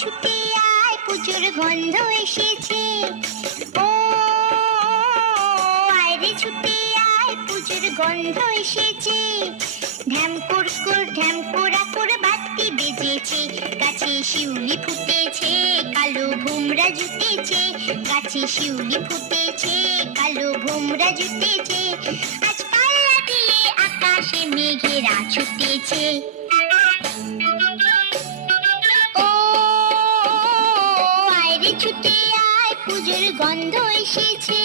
ছুটে আয় পুজোর গন্ধ এসেছে। ও আয় রে ছুটে আয় পুজোর গন্ধ এসেছে। ঢ্যাম কুরকুর ঢ্যাম কুড়াকুর বাতি বেজেছে। গাছে শিউলি ফুটেছে কালো ভোমরা জুটেছে। গাছে শিউলি ফুটেছে কালো ভোমরা জুটেছে। আজ পাল্লা দিয়ে আকাশে মেঘেরা ছুটেছে। ও আয় রে ছুটে আয় পুজোর গন্ধ এসেছে।